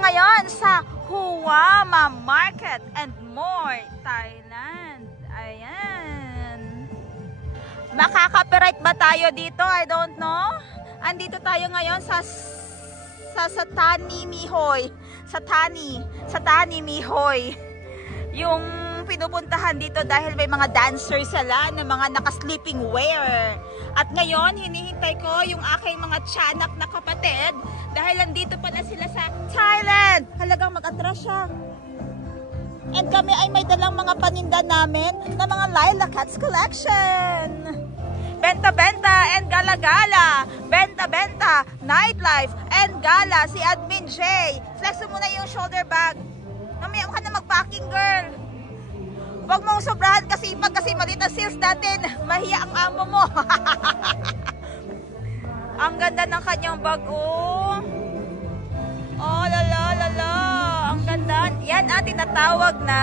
ngayon sa Huama Market and More, Thailand. Ayan. Makaka-copyright ba tayo dito? I don't know. Andito tayo ngayon sa Satani Mihoy. Satani Mihoy. Yung pinupuntahan dito dahil may mga dancers sila na mga naka-sleeping wear. At ngayon, hinihintay ko yung aking mga tiyanak na kapatid dahil nandito pala sila sa Thailand. Halagang mag-atras siya. And kami ay may dalang mga paninda namin na mga Laila Cats Collection. Benta-benta and gala-gala. Benta-benta, nightlife and gala. Si Admin J. Flex mo muna yung shoulder bag. Mamaya ka na mag-packing, girl. Huwag mong sobrahan kasi malit ang sales natin. Mahiya ang amo mo. Ang ganda ng kanyang bag, oh. Oh, lala. Ang ganda. Yan ang tinatawag na,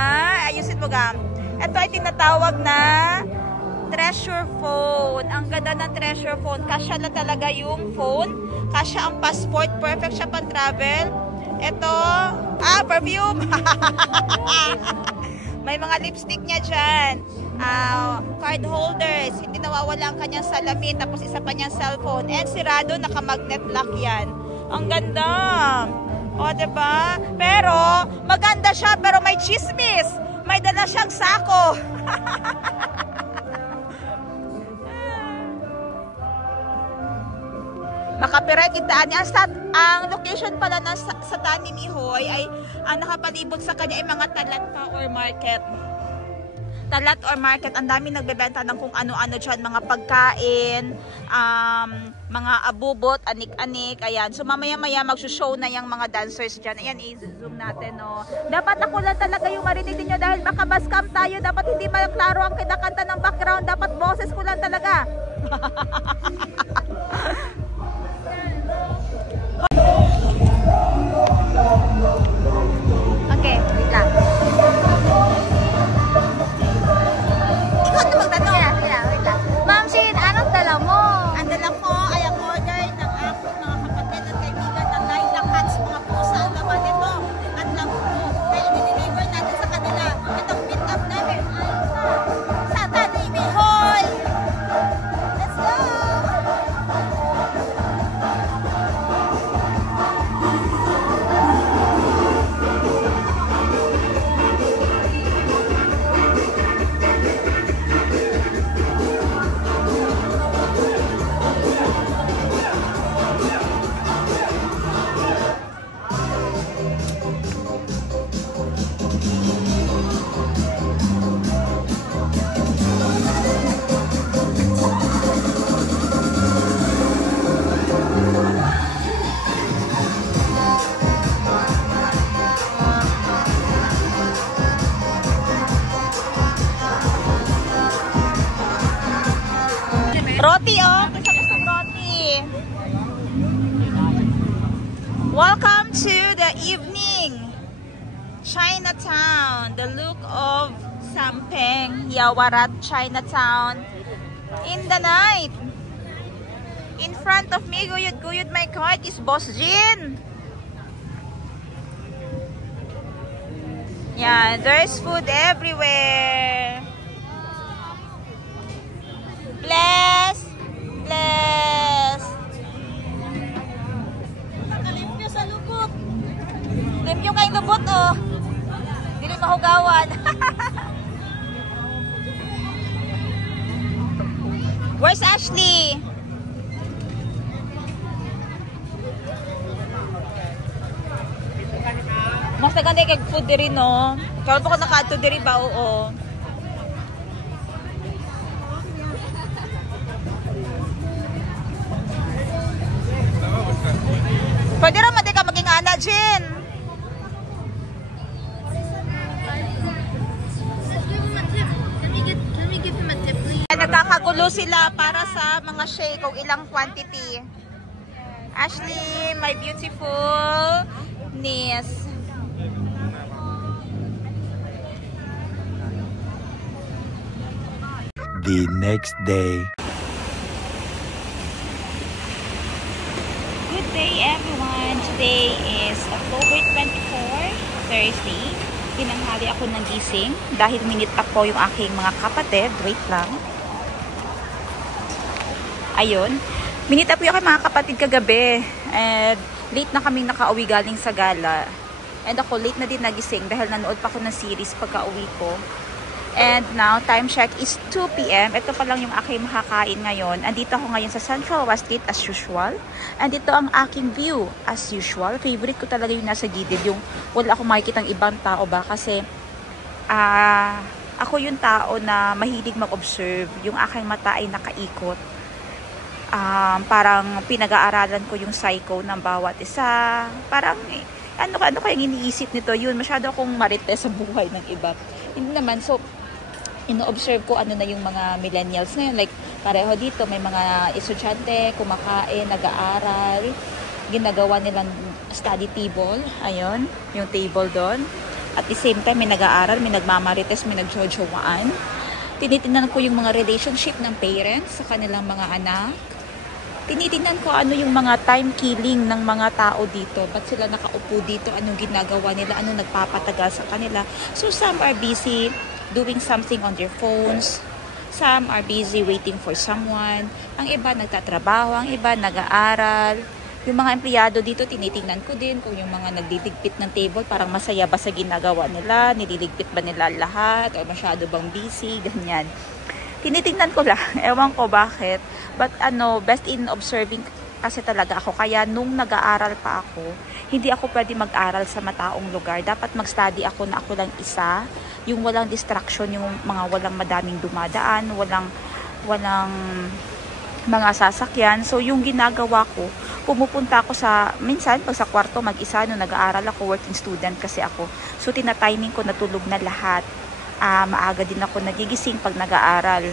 ayusin mo gam. Ito ay tinatawag na treasure phone. Ang ganda ng treasure phone. Kasya na talaga yung phone. Kasya ang passport. Perfect siya pang travel. Ito, perfume. May mga lipstick niya dyan. Card holders. Hindi nawawala ang kanyang salamin. Tapos isa pa niyang cellphone. And sirado, naka-magnet lock yan. Ang ganda. O, diba? Pero, maganda siya. Pero may chismis. May dala siyang sako. Makapiray kitaan niya. Ang location pala ng Satani Mihoy ay nakapalibot sa kanya ay mga talat pa or market. Talat or market. Ang dami nagbebenta ng kung ano-ano dyan. Mga pagkain, mga abubot, anik-anik. Ayan. So mamaya-maya magsushow na yung mga dancers dyan. Ayan, i-zoom natin. No? Dapat ako lang talaga yung marinig nyo dahil baka bascam tayo. Dapat hindi malaro ang kinakanta ng background. Dapat boses ko lang talaga. Okay, wait lang. Ikaw na magtanong. Yeah, wait lang. Ma'am Shin, anong dala mo? Ang dala ko ay ang order ng aking mga kapatid at kaibigan ng Laila Cats, mga pusa ang laman nito at lampo. Kaya i-deliver natin sa kanila. Itong meet up namin sa Satani Mihoy. Let's go! Roti, oh. Gusto roti. Welcome to the evening Chinatown. The look of Sampeng, Yawarat, Chinatown in the night. In front of me, guyud my card is Boss Jin. Yeah, there's food everywhere. Bless! Nakalimpyo sa lubot. Limpyo kayong lubot, oh. Dili mahugawan. Where's Ashley? Mas naganda kag food diri, no? Kaya po ko nakaadto diri ba, oo. Pwede naman di ka maging ana, Jin. Nagkakagulo sila para sa mga shake o ilang quantity. Ashley, my beautiful niece. The next day. Good day, everyone. Today is October 24, Thursday. Tinanghali ako ng gising dahil minit ako yung aking mga kapatid. Wait lang. Ayun. Minit up yung aking mga kapatid kagabi. And late na kami nakauwi galing sa gala. And ako late na din nagising dahil nanood pa ako ng series pagka-uwi ko. And now, time check is 2 p.m. Ito pa lang yung aking makakain ngayon. Andito ako ngayon sa Central Westgate as usual. And ito ang aking view as usual. Favorite ko talaga yung nasa gilid. Yung wala akong makikita ng ibang tao ba. Kasi ako yung tao na mahilig mag-observe. Yung aking mata ay nakaikot. Parang pinag-aaralan ko yung psycho ng bawat isa. Parang ano kayang iniisip nito? Yun, masyado akong marites sa buhay ng iba. Hindi naman. So, ino-observe ko ano na yung mga millennials ngayon. Like, pareho dito, may mga estudyante, kumakain, nag-aaral, ginagawa nilang study table. Ayun, yung table doon. At the same time, may nag-aaral, may nagmamarites, may nagjojoaan. Tinitingnan ko yung mga relationship ng parents sa kanilang mga anak. Tinitingnan ko ano yung mga time killing ng mga tao dito. Ba't sila nakaupo dito? Anong ginagawa nila? Anong nagpapatagal sa kanila? So, some are busy doing something on their phones. Some are busy waiting for someone. Ang iba nagtatrabaho, ang iba nag-aaral. Yung mga empleyado dito, tinitingnan ko din kung yung mga nagdidigpit ng table, parang masaya ba sa ginagawa nila, nililigpit ba nila lahat, o masyado bang busy, ganyan. Tinitingnan ko lang, ewan ko bakit. But best in observing kasi talaga ako. Kaya nung nag-aaral pa ako, hindi ako pwede mag-aral sa mataong lugar. Dapat mag-study ako na ako lang isa. Yung walang distraction, yung mga walang madaming dumadaan, walang mga sasakyan. So, yung ginagawa ko, pumupunta ako minsan, pag sa kwarto, mag-isa, nung nag-aaral ako, working student kasi ako. So, tinatiming ko, natulog na lahat. Maaga din ako nagigising pag nag-aaral.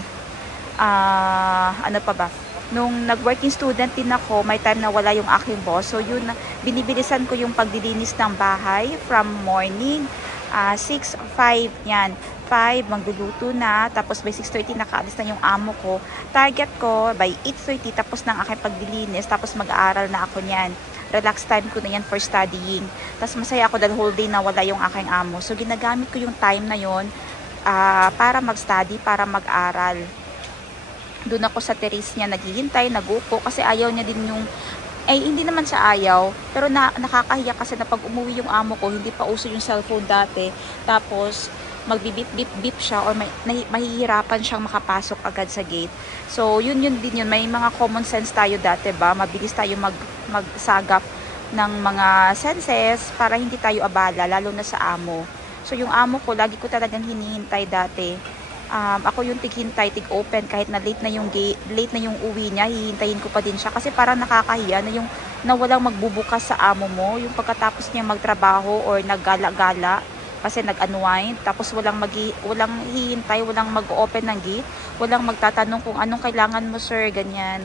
Ano pa ba? Nung nag-working student din ako, may time na wala yung aking boss. So, yun, binibilisan ko yung pagdilinis ng bahay from morning. 6, 5, yan. 5, magluluto na. Tapos by 6:30, nakaalis na yung amo ko. Target ko, by 8:30, tapos ng aking pagdilinis. Tapos mag-aaral na ako niyan. Relax time ko na yan for studying. Tapos masaya ako dahil whole day na wala yung aking amo. So, ginagamit ko yung time na yon para mag-study, para mag-aral. Doon ako sa terrace niya naghihintay, nagupo. Kasi ayaw niya din yung hindi naman siya ayaw, pero nakakahiya kasi na pag umuwi yung amo ko, hindi pa uso yung cellphone dati, tapos magbibip-bip siya or mahihirapan siyang makapasok agad sa gate. So, yun din yun. May mga common sense tayo dati ba? Mabilis tayo magsagap ng mga senses para hindi tayo abala, lalo na sa amo. So, yung amo ko, lagi ko talagang hinihintay dati. Ako yung tig-hintay, tig-open kahit na late na yung uwi niya, hihintayin ko pa din siya kasi parang nakakahiya na yung na walang magbubukas sa amo mo, yung pagkatapos niya magtrabaho or naggala-gala kasi nag-unwind, tapos walang hihintay, walang mag-open ng gate, walang magtatanong kung anong kailangan mo sir, ganyan.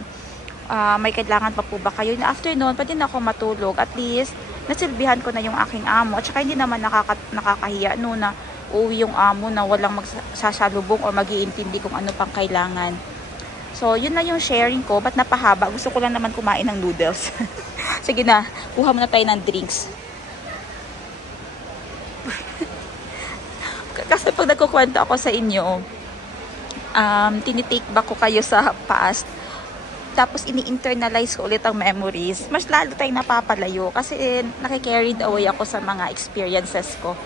May kailangan pa po ba kayo? In the afternoon, pwede na ako matulog, at least nasilbihan ko na yung aking amo, at saka hindi naman nakakahiya no na uwi yung amo na walang magsasalubong o mag-iintindi kung ano pang kailangan. So, yun na yung sharing ko. Ba't napahaba? Gusto ko lang naman kumain ng noodles. Sige na, kuha muna tayo ng drinks. Kasi pag nagkukwento ako sa inyo, tinitake back ko kayo sa past. Tapos ini-internalize ko ulit ang memories. Mas lalo tayong napapalayo kasi nakikarried away ako sa mga experiences ko.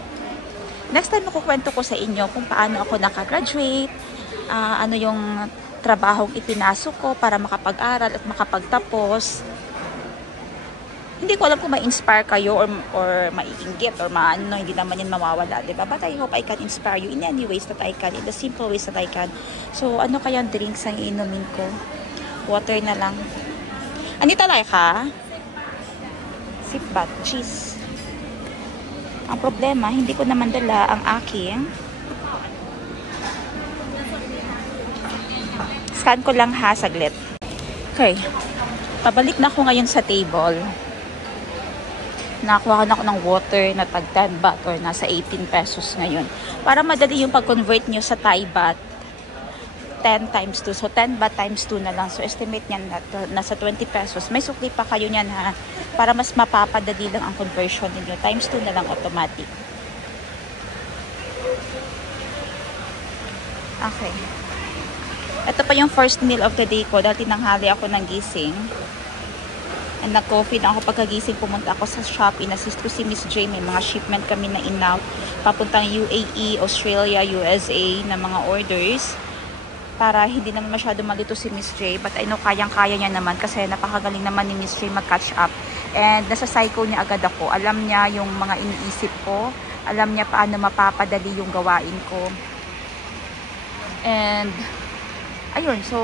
Next time makukwento ko sa inyo kung paano ako nakagraduate, ano yung trabahong ipinasok ko para makapag-aral at makapagtapos. Hindi ko alam kung ma-inspire kayo or maiinggit or hindi naman yan mawawala, diba? But I hope I can inspire you in any ways that I can, in the simple ways that I can. So, ano kaya ang drinks ang iinumin ko? Water na lang. Anita like ha? Sip bat, cheese. Ang problema, hindi ko naman dala ang aking. Scan ko lang ha, saglit. Okay. Pabalik na ako ngayon sa table. Nakakuha na ako ng water na tag 10 baht or nasa 18 pesos ngayon. Para madali yung pag-convert nyo sa Thai baht. 10 times 2. So 10 baht times 2 na lang. So estimate niyan na nasa 20 pesos. May sukli pa kayo niyan ha. Para mas mapapadali lang ang conversion ninyo. Times 2 na lang automatic. Okay. Ito pa yung first meal of the day ko. Dahil tinanghali ako ng gising. And nag-coffee na ako pagkagising. Pumunta ako sa shop. In-assist ko si Miss J. May mga shipment kami na in-out. Papuntang UAE, Australia, USA na mga orders. Para hindi naman masyado malito si Miss J. But I know kayang-kaya niya naman. Kasi napakagaling naman ni Miss J mag-catch up. And nasa psycho niya agad ako. Alam niya yung mga iniisip ko. Alam niya paano mapapadali yung gawain ko. And ayun, so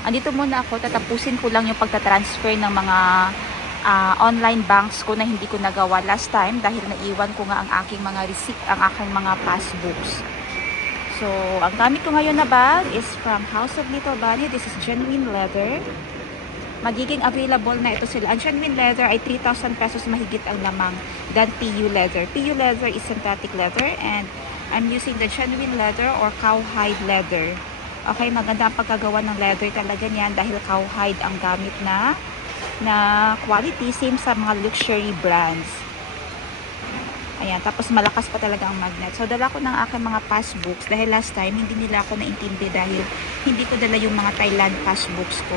andito muna ako, tatapusin ko lang yung pagtatransfer ng mga online banks ko na hindi ko nagawa last time dahil naiwan ko nga ang aking mga receipt, ang aking mga passbooks. So, ang gamit ko ngayon na bag is from House of Little Bunny. This is genuine leather. Magiging available na ito sila. Ang genuine leather ay 3,000 pesos mahigit ang lamang than PU leather. PU leather is synthetic leather and I'm using the genuine leather or cowhide leather. Okay, maganda ang pagkagawa ng leather talaga niyan dahil cowhide ang gamit na quality, same sa mga luxury brands. Ayan, tapos malakas pa talaga ang magnet. So, dala ko ng aking mga passbooks dahil last time hindi nila ako naintindi dahil hindi ko dala yung mga Thailand passbooks ko.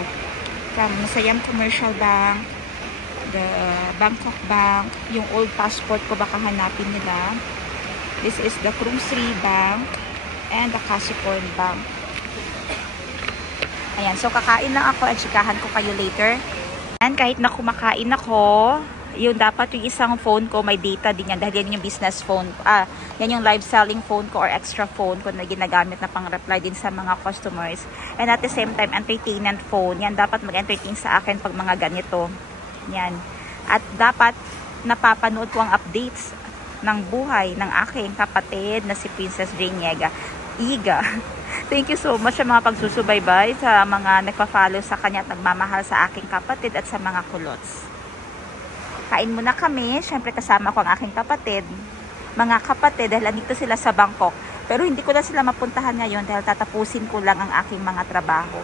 From Siam Commercial Bank, the Bangkok Bank, yung old passport ko baka hanapin nila. This is the Krungsri Bank and the Kasikorn Bank. Ayan, so kakain lang ako at chikahan ko kayo later. And kahit na kumakain ako, yung dapat yung isang phone ko may data din yan dahil yan yung business phone. Yan yung live selling phone ko or extra phone ko na ginagamit na pang-reply din sa mga customers. And at the same time, entertainment phone. Yan dapat mag-entertain sa akin pag mga ganito. Yan. At dapat napapanood ko ang updates ng buhay ng aking kapatid na si Princess Jane Iga. Thank you so much sa mga pagsusubaybay, sa mga nagpa-follow sa kanya at nagmamahal sa aking kapatid at sa mga kulots. Kain muna kami. Siyempre kasama ko ang aking kapatid. Mga kapatid, dahil andito sila sa Bangkok. Pero hindi ko na sila mapuntahan ngayon dahil tatapusin ko lang ang aking mga trabaho.